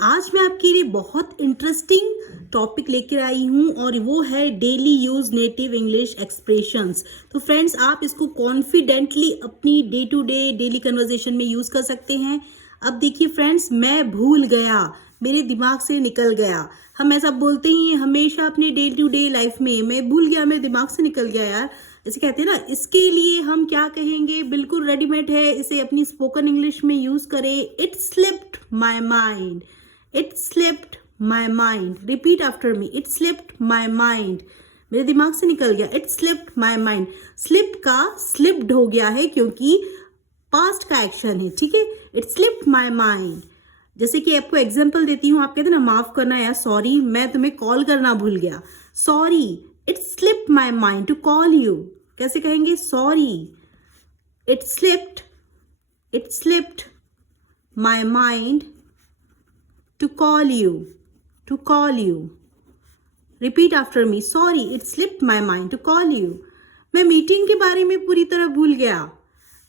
आज मैं आपके लिए बहुत इंटरेस्टिंग टॉपिक लेकर आई हूँ और वो है daily use native English expressions. तो फ्रेंड्स, आप इसको कॉन्फिडेंटली अपनी day to day daily conversation में यूज कर सकते हैं। अब देखिए फ्रेंड्स, मैं भूल गया, मेरे दिमाग से निकल गया। हम ऐसा बोलते ही हमेशा अपने डे टू डे लाइफ में, मैं भूल गया, मेरे दिमाग से निकल गया यार, इसे कहते हैं ना। इसके लिए हम क्या कहेंगे, बिल्कुल रेडीमेड है, इसे अपनी स्पोकन इंग्लिश में यूज करें। It slipped my mind, it slipped my mind. Repeat after me, it slipped my mind. मेरे दिमाग से निकल गया, it slipped my mind. Slip का स्लिप्ड हो गया है क्योंकि पास्ट का एक्शन है, ठीक है। It slipped my mind. जैसे कि आपको एग्जाम्पल देती हूँ, आप कहते हैं ना माफ करना यार, सॉरी मैं तुम्हें कॉल करना भूल गया। Sorry, it slipped my mind to call you. कैसे कहेंगे? Sorry, it slipped my mind to call you. Repeat after me. Sorry, it slipped my mind to call you. मैं मीटिंग के बारे में पूरी तरह भूल गया।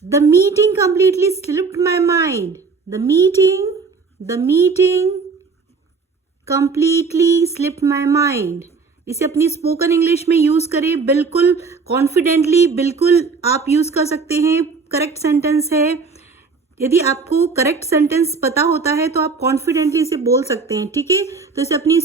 The meeting completely slipped my mind. The meeting completely slipped my mind. इसे अपनी स्पोकन इंग्लिश में यूज करें, बिल्कुल कॉन्फिडेंटली, बिल्कुल आप यूज कर सकते हैं। करेक्ट सेंटेंस है। यदि आपको करेक्ट सेंटेंस पता होता है तो आप कॉन्फिडेंटली इसे बोल सकते हैं, ठीक है। तो इसे अपनी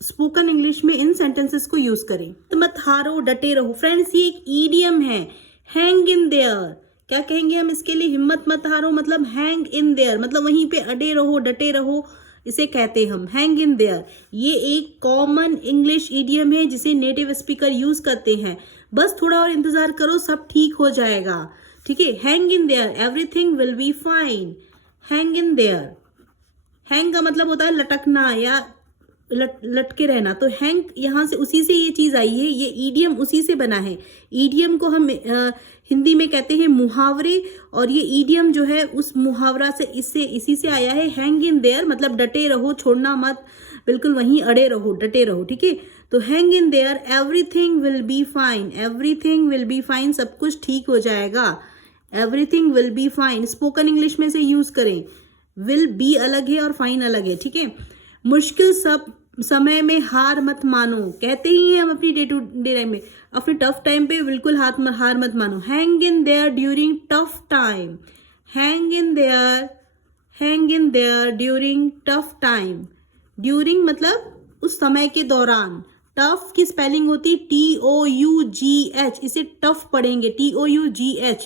स्पोकन इंग्लिश में इन सेंटेंसेस को यूज करें। तो मत हारो, डटे रहो। फ्रेंड्स, ये एक ईडियम है, हैंग इन देयर। क्या कहेंगे हम इसके लिए? हिम्मत मत हारो मतलब हैंग इन देयर, मतलब वहीं पे अड़े रहो, डटे रहो, इसे कहते हैं हम हैंग इन देयर। ये एक कॉमन इंग्लिश ईडियम है जिसे नेटिव स्पीकर यूज करते हैं। बस थोड़ा और इंतजार करो, सब ठीक हो जाएगा, ठीक है। Hang in their, everything will be fine. Hang in their, hang का मतलब होता है लटकना या लटके रहना। तो हैंग यहाँ से, उसी से ये चीज आई है, ये ईडियम उसी से बना है। ईडियम को हम हिंदी में कहते हैं मुहावरे, और ये ईडियम जो है उस मुहावरा से, इसी से आया है। हैंग इन देयर मतलब डटे रहो, छोड़ना मत, बिल्कुल वहीं अड़े रहो, डटे रहो, ठीक है। तो hang in their, everything will be fine. Everything will be fine, सब कुछ ठीक हो जाएगा। Everything will be fine spoken English में से यूज करें। विल बी अलग है और फाइन अलग है, ठीक है। मुश्किल समय में हार मत मानो, कहते ही हैं हम अपनी डे टू डे लाइफ में। अपने टफ टाइम पे बिल्कुल हार मत मानो। Hang in their during tough time. Hang in their during tough time. During मतलब उस समय के दौरान। टफ की स्पेलिंग होती TOUGH, इसे टफ पढ़ेंगे, TOUGH,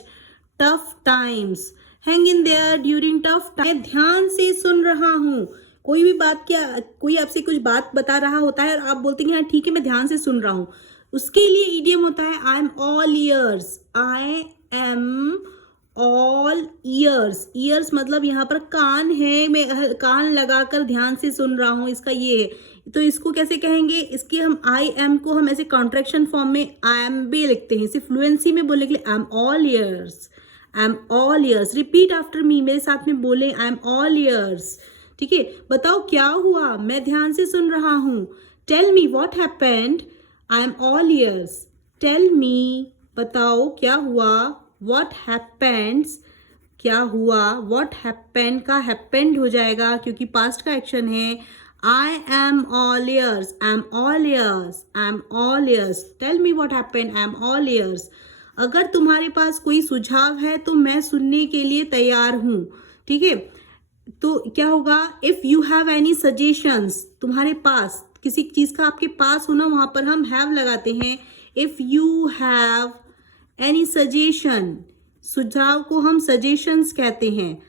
tough times. Hang in their during tough time. मैं ध्यान से सुन रहा हूँ। कोई भी बात, क्या कोई आपसे कुछ बात बता रहा होता है और आप बोलते हैं हाँ ठीक है मैं ध्यान से सुन रहा हूँ, उसके लिए इडियम होता है I am all ears. I am all years. Years मतलब यहाँ पर कान है, मैं कान लगाकर ध्यान से सुन रहा हूँ, इसका ये है। तो इसको कैसे कहेंगे? इसके हम आई एम को हम ऐसे कॉन्ट्रैक्शन फॉर्म में आई एम भी लिखते हैं, सिर्फ फ्लुएंसी में बोलने के लिए। आई am all ears, I am all years. Repeat after मी, मेरे साथ में बोले, आई एम ऑल ईयर्स, ठीक है। बताओ क्या हुआ? मैं ध्यान से सुन रहा हूँ। Tell me what happened, I am all ears. Tell me, बताओ क्या हुआ। व्हाट हैपेंड्स, क्या हुआ। व्हाट हैपेंड का हैपेंड हो जाएगा क्योंकि पास्ट का एक्शन है। I am all ears, I am all ears, I am all ears. Tell me what happened, I am all ears. अगर तुम्हारे पास कोई सुझाव है तो मैं सुनने के लिए तैयार हूँ, ठीक है। तो क्या होगा? If you have any suggestions, तुम्हारे पास किसी चीज का आपके पास होना, वहां पर हम हैव लगाते हैं। If you have any suggestion, सुझाव को हम सजेशंस कहते हैं।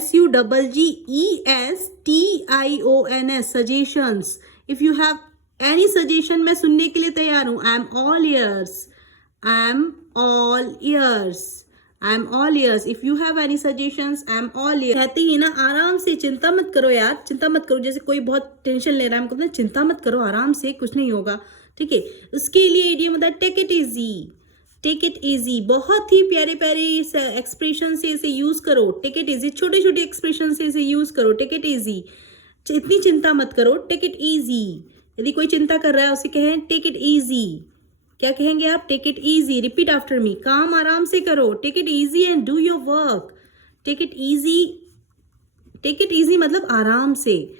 SUGGESTIONS, suggestions. If you have any suggestion, मैं सुनने के लिए तैयार हूं। आई am all ears, I am all ears, I am all years. If you have any suggestions, I am all years. कहते ही ना, आराम से, चिंता मत करो यार, चिंता मत करो। जैसे कोई बहुत टेंशन ले रहा है, हम कहते हैं चिंता मत करो, आराम से, कुछ नहीं होगा, ठीक है। उसके लिए इडियम होता है take it easy. Take it easy, बहुत ही प्यारे प्यारे एक्सप्रेशन से इसे यूज करो। टेक इट इजी, छोटे छोटे एक्सप्रेशन से इसे यूज करो। टेक इट इजी, इतनी चिंता मत करो, टेक इट इजी। यदि कोई चिंता कर रहा है उसे कहें टेक इट इजी। क्या कहेंगे आप? Take it easy. Repeat after me, काम आराम से करो। Take it easy and do your work. Take it easy, take it easy मतलब आराम से,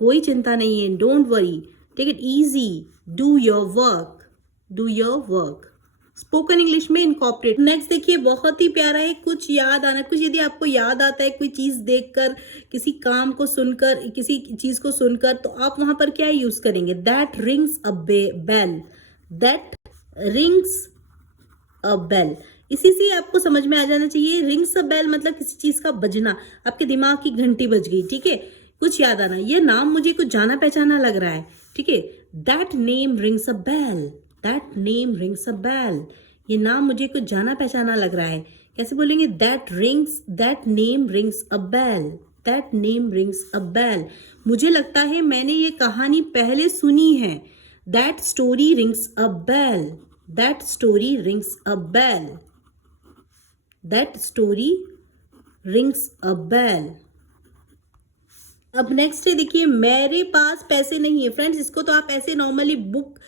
कोई चिंता नहीं है, don't worry, take it easy, do your work, do your work. Spoken English में इनकॉर्पोरेट। नेक्स्ट देखिए, बहुत ही प्यारा है, कुछ याद आना। कुछ यदि आपको याद आता है कोई चीज देखकर, किसी काम को सुनकर, किसी चीज को सुनकर, तो आप वहां पर क्या यूज करेंगे? That rings a bell, that rings a bell. इसी से आपको समझ में आ जाना चाहिए, रिंग्स अ बेल मतलब किसी चीज का बजना, आपके दिमाग की घंटी बज गई, ठीक है। कुछ याद आना, ये नाम मुझे कुछ जाना पहचाना लग रहा है, ठीक है। That name rings a bell, that name rings a bell, ये नाम मुझे कुछ जाना पहचाना लग रहा है। कैसे बोलेंगे? That name rings a bell, that name rings a bell. मुझे लगता है मैंने ये कहानी पहले सुनी है। That story rings a bell, that story rings a bell, that story rings a bell. अब नेक्स्ट है, देखिए, मेरे पास पैसे नहीं है। फ्रेंड्स, इसको तो आप ऐसे नॉर्मली बुक,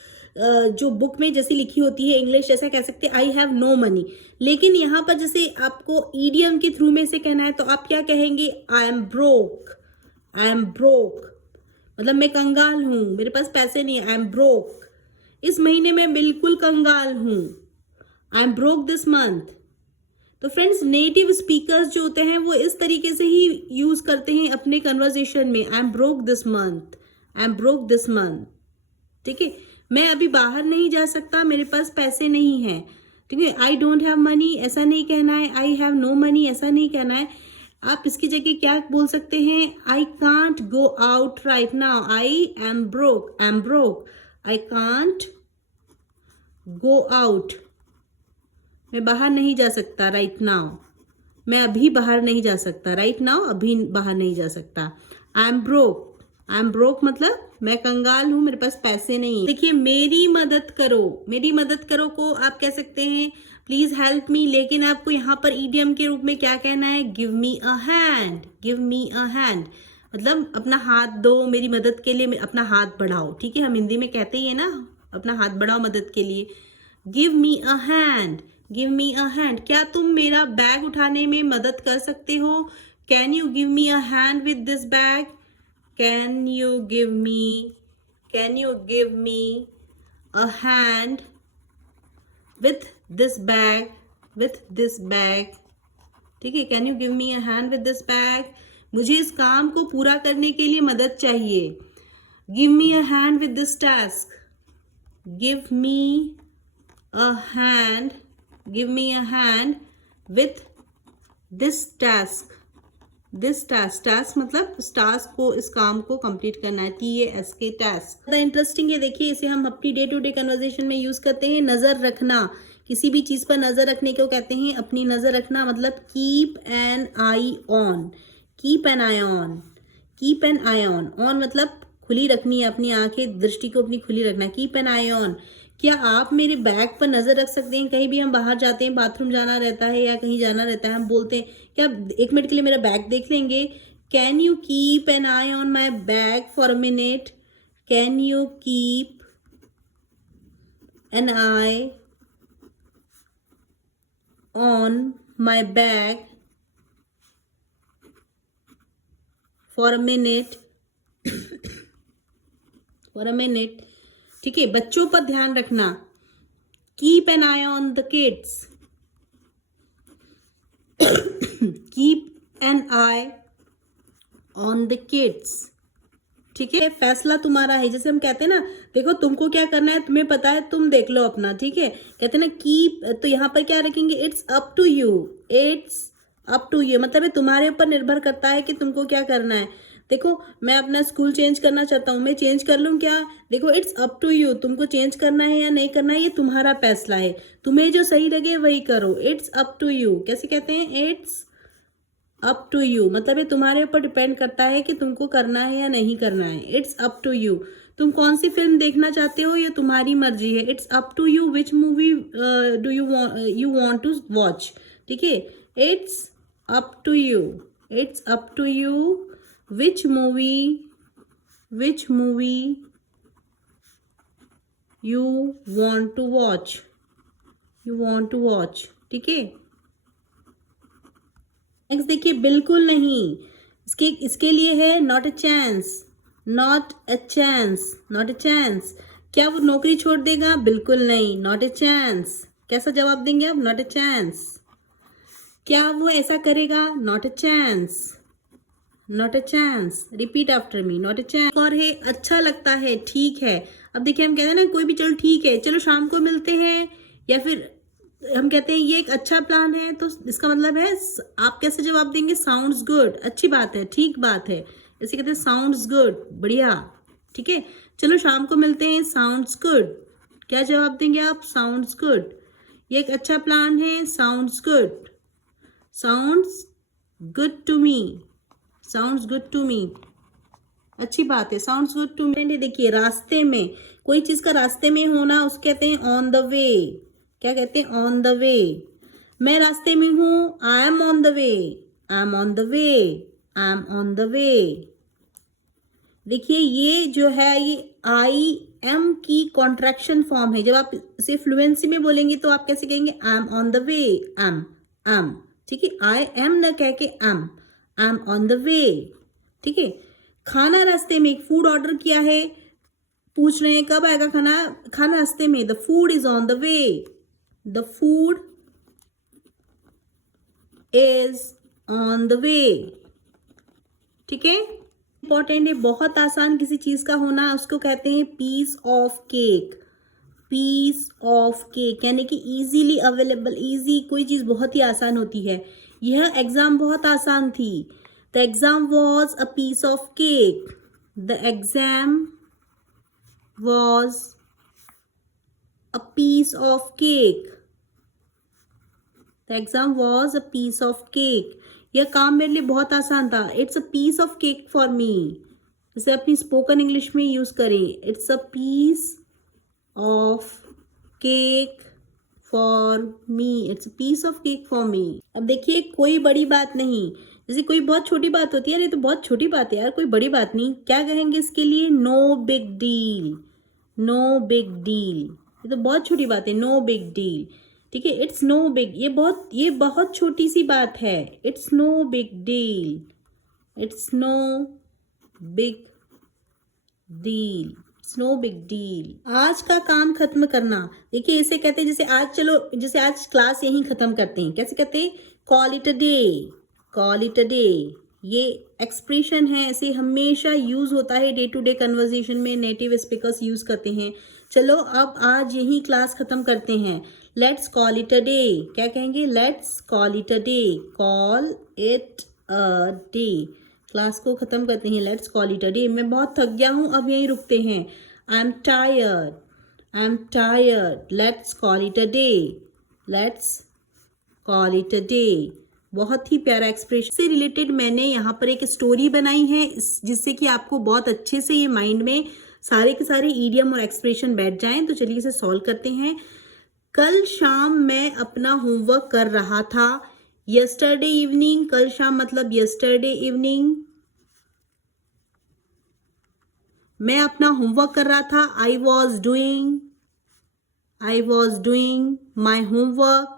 जो बुक में जैसी लिखी होती है इंग्लिश, ऐसा कह सकते हैं, आई हैव नो मनी। लेकिन यहाँ पर जैसे आपको ईडियम के थ्रू में से कहना है, तो आप क्या कहेंगे? I am broke, I am broke, मतलब मैं कंगाल हूं, मेरे पास पैसे नहीं है। आई एम ब्रोक, इस महीने में बिल्कुल कंगाल हूं। I am broke this month. तो फ्रेंड्स, नेटिव स्पीकर्स जो होते हैं वो इस तरीके से ही यूज करते हैं अपने कन्वर्सेशन में। I am broke this month, I am broke this month, ठीक है। मैं अभी बाहर नहीं जा सकता, मेरे पास पैसे नहीं है, ठीक है। आई डोंट हैव मनी ऐसा नहीं कहना है, आई हैव नो मनी ऐसा नहीं कहना है। आप इसकी जगह क्या बोल सकते हैं? I can't go out right now, I am broke, I am broke, I can't go out, मैं बाहर नहीं जा सकता राइट नाउ, मैं अभी बाहर नहीं जा सकता, राइट नाउ अभी बाहर नहीं जा सकता। I am broke, I am broke मतलब मैं कंगाल हूं, मेरे पास पैसे नहीं है। देखिए, मेरी मदद करो, मेरी मदद करो को आप कह सकते हैं प्लीज हेल्प मी, लेकिन आपको यहाँ पर ईडियम के रूप में क्या कहना है? Give me a hand, give me a hand, मतलब अपना हाथ दो मेरी मदद के लिए, अपना हाथ बढ़ाओ, ठीक है। हम हिंदी में कहते ही है ना, अपना हाथ बढ़ाओ मदद के लिए। Give me a hand, give me a hand, क्या तुम मेरा बैग उठाने में मदद कर सकते हो? Can you give me a hand with this bag, can you give me, can you give me a hand with this bag, with this bag, ठीक है। Can you give me a hand with this bag, मुझे इस काम को पूरा करने के लिए मदद चाहिए। Give me a hand with this task, give me a hand, give me a hand with this task, this task, task मतलब इस टास्क को, इस काम को कंप्लीट करना है, TASK टास्क। ज़्यादा इंटरेस्टिंग है, देखिए, इसे हम अपनी डे टू डे कन्वर्सेशन में यूज करते हैं। नजर रखना, किसी भी चीज पर नजर रखने को कहते हैं अपनी नजर रखना, मतलब keep an I on, keep an I on, keep an I on, on मतलब खुली रखनी है, अपनी आंखें, दृष्टि को अपनी खुली रखना, कीप एन आई ऑन। क्या आप मेरे बैग पर नजर रख सकते हैं? कहीं भी हम बाहर जाते हैं, बाथरूम जाना रहता है या कहीं जाना रहता है, हम बोलते हैं क्या आप 1 मिनट के लिए मेरा बैग देख लेंगे? Can you keep an I on my bag for a minute, can you keep an I on my bag for a minute, for a minute, ठीक है। बच्चों पर ध्यान रखना, keep an I on the kids, keep an I on the kids, ठीक है। फैसला तुम्हारा है, जैसे हम कहते हैं ना, देखो तुमको क्या करना है, तुम्हें पता है, तुम देख लो अपना, ठीक है। कहते हैं ना कीप, तो यहाँ पर क्या रखेंगे? It's up to you, it's up to you मतलब तुम्हारे ऊपर निर्भर करता है कि तुमको क्या करना है। देखो, मैं अपना स्कूल चेंज करना चाहता हूँ, मैं चेंज कर लूँ क्या? देखो, इट्स अप टू यू, तुमको चेंज करना है या नहीं करना है, ये तुम्हारा फैसला है, तुम्हें जो सही लगे वही करो। इट्स अप टू यू कैसे कहते हैं? इट्स अप टू यू मतलब ये तुम्हारे ऊपर डिपेंड करता है कि तुमको करना है या नहीं करना है। इट्स अप टू यू, तुम कौन सी फिल्म देखना चाहते हो ये तुम्हारी मर्जी है। It's up to you which movie do you want to watch, ठीक है। It's up to you, it's up to you which movie you want to watch, you want to watch, ठीक है। नेक्स्ट देखिए, बिल्कुल नहीं, इसके लिए है not a chance, not a chance, not a chance. क्या वो नौकरी छोड़ देगा? बिल्कुल नहीं, नॉट अ चांस। कैसा जवाब देंगे आप? Not a chance. क्या वो ऐसा करेगा? Not a chance, not a chance. Repeat after me, not a chance. और है अच्छा लगता है, ठीक है। अब देखिए हम कहते हैं ना कोई भी, चलो ठीक है, चलो शाम को मिलते हैं, या फिर हम कहते हैं ये एक अच्छा प्लान है, तो इसका मतलब है आप कैसे जवाब देंगे? साउंड्स गुड, अच्छी बात है, ठीक बात है, इसे कहते हैं साउंड्स गुड, बढ़िया, ठीक है। चलो शाम को मिलते हैं, साउंड्स गुड। क्या जवाब देंगे आप? Sounds good. ये एक अच्छा प्लान है, sounds good, sounds good to me, sounds good to me, अच्छी बात है, साउंड्स गुड टू मी। देखिए रास्ते में, कोई चीज का रास्ते में होना उसको कहते हैं ऑन द वे। क्या कहते हैं? On the way. मैं रास्ते में हूं, I am on the way, I am on the way, I am on the way. देखिए ये जो है ये आई एम की कॉन्ट्रैक्शन फॉर्म है। जब आप इसे फ्लुएंसी में बोलेंगे तो आप कैसे कहेंगे? I am on the way, M, ठीक है। आई एम न कह के M, I am on the way, ठीक है। खाना रास्ते में, एक फूड ऑर्डर किया है, पूछ रहे हैं कब आएगा खाना? खाना रास्ते में, the food is on the way, the food is on the way, ठीक है। इंपॉर्टेंट है, बहुत आसान किसी चीज का होना उसको कहते हैं piece of cake, piece of cake, यानी कि इजीली अवेलेबल। इजी, कोई चीज बहुत ही आसान होती है। यह एग्जाम बहुत आसान थी। The exam was a piece of cake, the exam was a piece of cake, the exam was a piece of cake. यह काम मेरे लिए बहुत आसान था। It's a piece of cake for me, इसे अपनी स्पोकन इंग्लिश में यूज करें। It's a piece of cake for me, it's a piece of cake for me. अब देखिए कोई बड़ी बात नहीं, जैसे कोई बहुत छोटी बात होती है, अरे तो बहुत छोटी बात है यार, कोई बड़ी बात नहीं, क्या कहेंगे इसके लिए? No big deal, no big deal. ये तो बहुत छोटी बात है, नो बिग डील, ठीक है। इट्स नो बिग, ये बहुत छोटी सी बात है। It's no big deal, it's no big deal, it's no big deal. आज का काम खत्म करना, देखिए इसे कहते हैं, जैसे आज, चलो जैसे आज क्लास यहीं खत्म करते हैं, कैसे कहते हैं? Call it a day, call it a day. ये एक्सप्रेशन है, ऐसे हमेशा यूज होता है डे टू डे कन्वर्सेशन में, नेटिव स्पीकर्स यूज करते हैं। चलो अब आज यही क्लास खत्म करते हैं, let's call it a day. क्या कहेंगे? Let's call it a day, call it a day, class को खत्म करते हैं, let's call it a day. मैं बहुत थक गया हूं, अब यहीं रुकते हैं। I am tired, I am tired, let's call it a day, let's call it a day. बहुत ही प्यारा एक्सप्रेशन से रिलेटेड मैंने यहाँ पर एक स्टोरी बनाई है, जिससे कि आपको बहुत अच्छे से ये माइंड में सारे के सारे ईडियम और एक्सप्रेशन बैठ जाएं। तो चलिए इसे सॉल्व करते हैं। कल शाम मैं अपना होमवर्क कर रहा था, यस्टरडे इवनिंग, कल शाम मतलब यस्टरडे इवनिंग, मैं अपना होमवर्क कर रहा था। I was doing my homework,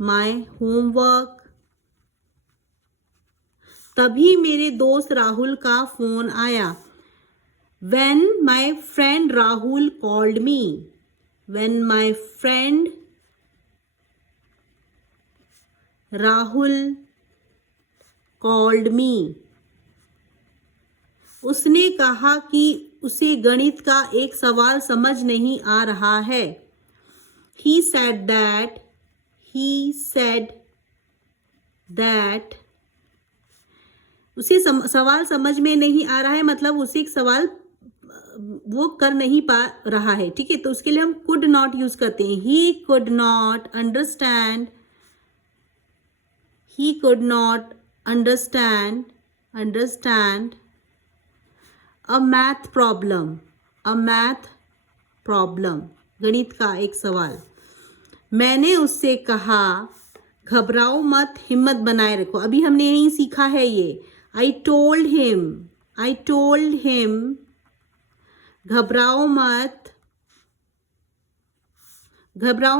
my homework. तभी मेरे दोस्त राहुल का फोन आया। When my friend Rahul called me, when my friend Rahul called me, उसने कहा कि उसे गणित का एक सवाल समझ नहीं आ रहा है। He said that उसे सवाल समझ में नहीं आ रहा है, मतलब उसे एक सवाल वो कर नहीं पा रहा है, ठीक है। तो उसके लिए हम कुड नॉट यूज करते हैं। He could not understand, he could not understand a math problem, a math problem, गणित का एक सवाल। मैंने उससे कहा घबराओ मत, हिम्मत बनाए रखो। अभी हमने यही सीखा है ये। आई टोल्ड हिम घबराओ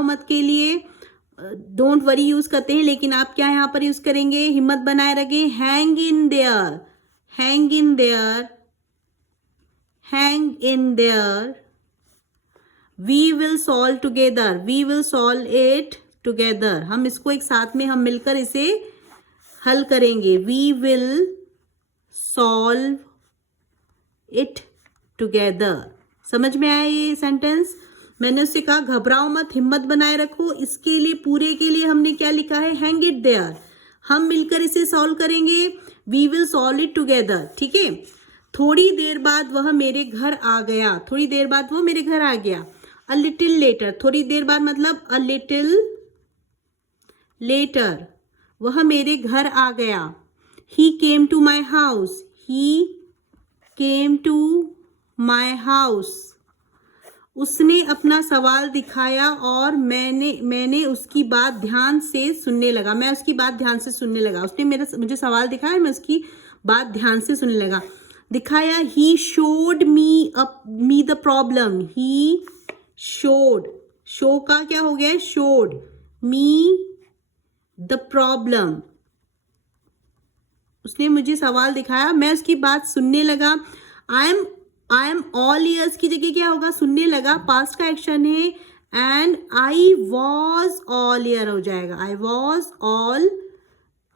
मत के लिए डोंट वरी यूज करते हैं, लेकिन आप क्या यहाँ पर यूज करेंगे? हिम्मत बनाए रखें, hang in their, hang in there, hang in there. We will solve together, we will solve it together. हम इसको एक साथ में हम मिलकर इसे हल करेंगे. We will solve it together. समझ में आया ये सेंटेंस? मैंने उससे कहा घबराओ मत, हिम्मत बनाए रखो. इसके लिए पूरे के लिए हमने क्या लिखा है? Hang it there. हम मिलकर इसे सॉल्व करेंगे. We will solve it together. ठीक है. थोड़ी देर बाद वह मेरे घर आ गया. थोड़ी देर बाद वो मेरे घर आ गया. A little letter. थोड़ी देर बाद मतलब अ लिटिल लेटर. वह मेरे घर आ गया. He came to my house. He came to my house. उसने अपना सवाल दिखाया और मैंने उसकी बात ध्यान से सुनने लगा. मैं उसकी बात ध्यान से सुनने लगा. उसने मुझे सवाल दिखाया, मैं उसकी बात ध्यान से सुनने लगा. दिखाया. He showed me the problem. He showed. Show का क्या हो गया? Showed me the problem. उसने मुझे सवाल दिखाया, मैं उसकी बात सुनने लगा. आई एम ऑल ईयर्स की जगह क्या होगा? सुनने लगा. पास्ट का एक्शन है. And I was all year हो जाएगा. I was all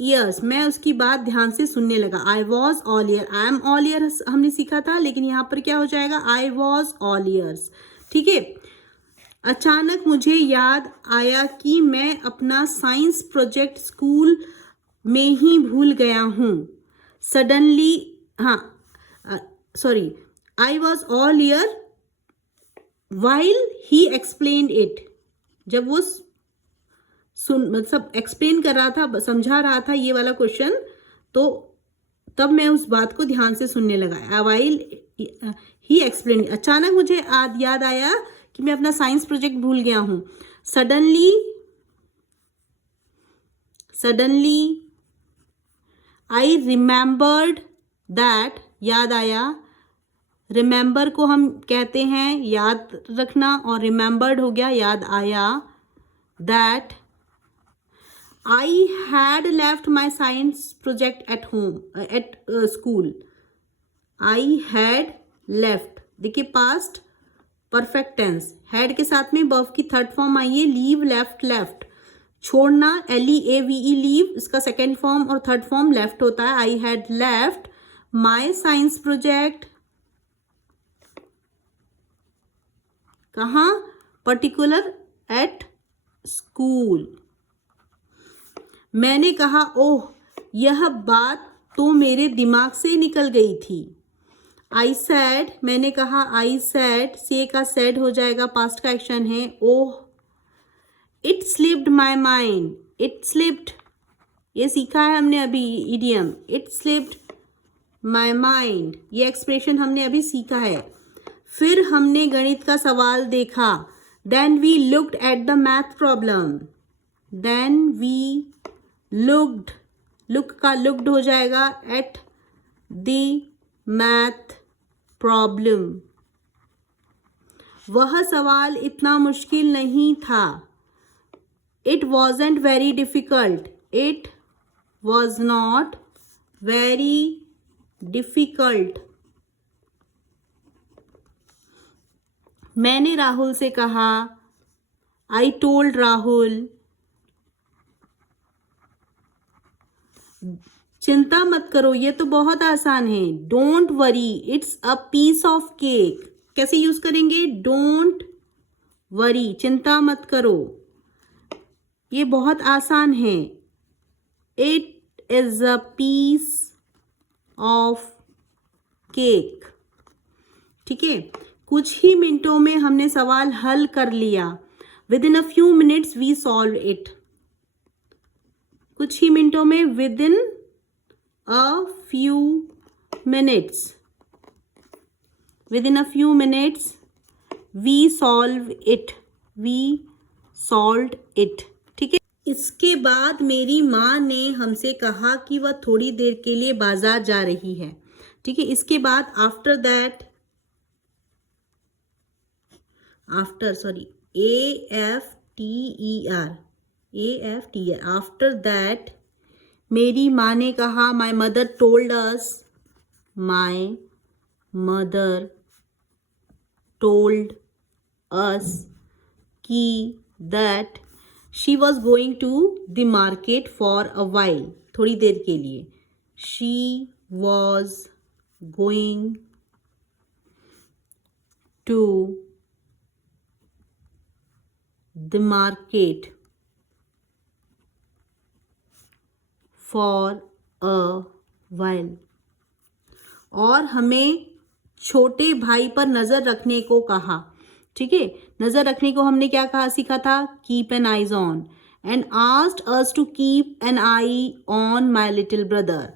years. मैं उसकी बात ध्यान से सुनने लगा. I was all year. I am all year हमने सीखा था, लेकिन यहाँ पर क्या हो जाएगा? I was all years. ठीक है. अचानक मुझे याद आया कि मैं अपना साइंस प्रोजेक्ट स्कूल में ही भूल गया हूँ. Suddenly, sorry, I was all year while he explained it. जब वो मतलब एक्सप्लेन कर रहा था, समझा रहा था ये वाला क्वेश्चन, तो तब मैं उस बात को ध्यान से सुनने लगा. While he explain. अचानक मुझे याद आया कि मैं अपना साइंस प्रोजेक्ट भूल गया हूं. Suddenly I remembered that. याद आया. रिमेंबर को हम कहते हैं याद रखना, और रिमेंबर्ड हो गया याद आया. That I had left my science project at home at school. I had left. देखिए पास्ट परफेक्ट टेंस. हैड के साथ में वर्ब की थर्ड फॉर्म आई है लीव, लेफ्ट, लेफ्ट. छोड़ना LEAVE लीव, इसका सेकेंड फॉर्म और थर्ड फॉर्म लेफ्ट होता है. I had left my science project. कहाँ? Particular at school. मैंने कहा ओह, यह बात तो मेरे दिमाग से निकल गई थी. आई सैड. मैंने कहा आई सैड. से का सैड हो जाएगा, पास्ट का एक्शन है. Oh, it slipped my mind. It slipped, ये सीखा है हमने अभी idiom. It slipped my mind, ये एक्सप्रेशन हमने अभी सीखा है. फिर हमने गणित का सवाल देखा. Then we looked at the math problem. Then we looked, look का लुक्ड हो जाएगा, एट द मैथ प्रॉब्लम. वह सवाल इतना मुश्किल नहीं था. It wasn't very difficult. It was not very difficult. मैंने राहुल से कहा. I told Rahul. चिंता मत करो, ये तो बहुत आसान है. Don't worry, it's a piece of cake. कैसे यूज करेंगे? डोंट वरी, चिंता मत करो, ये बहुत आसान है. It is a piece of cake. ठीक है. कुछ ही मिनटों में हमने सवाल हल कर लिया. With in a few minutes we solve it. कुछ ही मिनटों में, with in a few minutes, with in a few minutes we solve it. We solved it. ठीक है. इसके बाद मेरी माँ ने हमसे कहा कि वह थोड़ी देर के लिए बाजार जा रही है. ठीक है. इसके बाद after that, after, sorry, AFTER, after that मेरी माँ ने कहा. My mother told us. my mother told us कि that she was going to the market for a while, थोड़ी देर के लिए. She was going to the market for a while. और हमें छोटे भाई पर नज़र रखने को कहा. ठीक है, नज़र रखने को हमने क्या कहा सीखा था? Keep an eyes on. And asked us to keep an I on my little brother.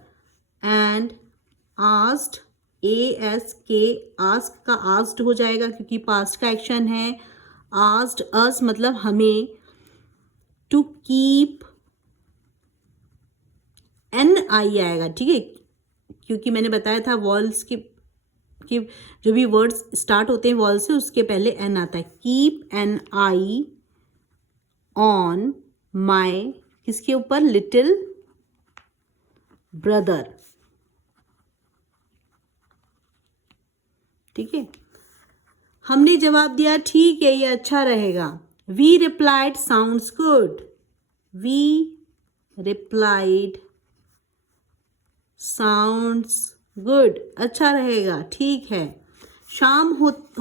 And asked, ASK, ask का आस्क्ड हो जाएगा क्योंकि पास्ट का एक्शन है. आस्क्ड अस मतलब हमें. टू कीप एन आई आएगा. ठीक है, क्योंकि मैंने बताया था वॉल्स की कि जो भी वर्ड्स स्टार्ट होते हैं वॉल से उसके पहले एन आता है. Keep an I on my, किसके ऊपर? Little brother. ठीक है, हमने जवाब दिया ठीक है ये अच्छा रहेगा. We replied sounds good. We replied sounds good, अच्छा रहेगा, ठीक है. शाम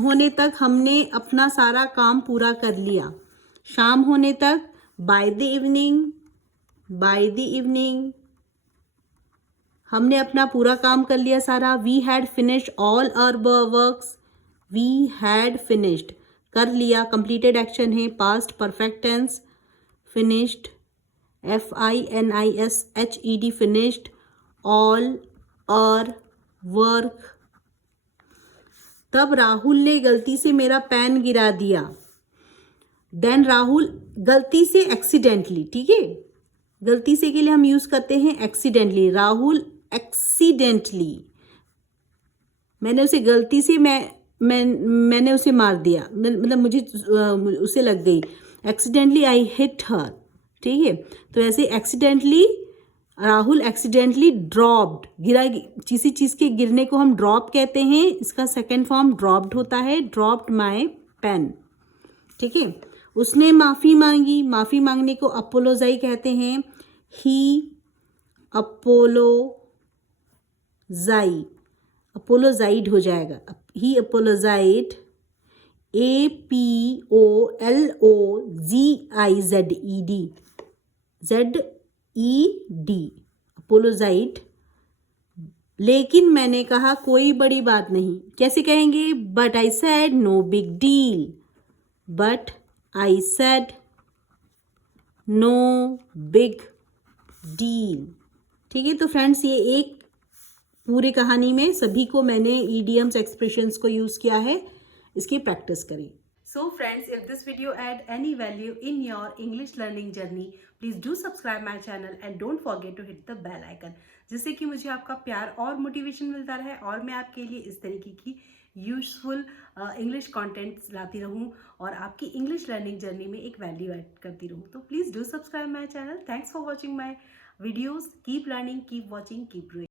होने तक हमने अपना सारा काम पूरा कर लिया. शाम होने तक by the evening, by the evening हमने अपना पूरा काम कर लिया सारा. We had finished all our works. We had finished, कर लिया, कंप्लीटेड एक्शन है, past perfect tense. Finished, FINISHED, finished all और वर्क. तब राहुल ने गलती से मेरा पेन गिरा दिया. देन राहुल, गलती से एक्सीडेंटली. ठीक है, गलती से के लिए हम यूज करते हैं एक्सीडेंटली. राहुल एक्सीडेंटली, मैंने उसे गलती से मैंने उसे मार दिया, मतलब मुझे उसे लग गई. एक्सीडेंटली आई हिट हर. ठीक है, तो ऐसे एक्सीडेंटली राहुल एक्सीडेंटली ड्रॉप्ड, गिरा. किसी चीज़ के गिरने को हम ड्रॉप कहते हैं. इसका सेकेंड फॉर्म ड्रॉप्ड होता है. Dropped my pen. ठीक है, उसने माफ़ी मांगी. माफ़ी मांगने को अपोलोजाई कहते हैं. ही अपोलोजाई, अपोलोजाइड हो जाएगा. ही अपोलोजाइड, APOLOGIZED, ZED, अपोलोजाइड. लेकिन मैंने कहा कोई बड़ी बात नहीं. कैसे कहेंगे? But I said no big deal. But I said no big deal. ठीक है, तो फ्रेंड्स ये एक पूरी कहानी में सभी को मैंने ईडियम्स एक्सप्रेशंस को यूज़ किया है. इसकी प्रैक्टिस करें. So friends, if this video add any value in your English learning journey, please do subscribe my channel and don't forget to hit the bell icon, जिससे कि मुझे आपका प्यार और मोटिवेशन मिलता रहे और मैं आपके लिए इस तरीके की यूजफुल इंग्लिश कंटेंट्स लाती रहूं और आपकी इंग्लिश लर्निंग जर्नी में एक वैल्यू ऐड करती रहूं. तो please do subscribe my channel. Thanks for watching my videos. Keep learning, keep watching, keep growing.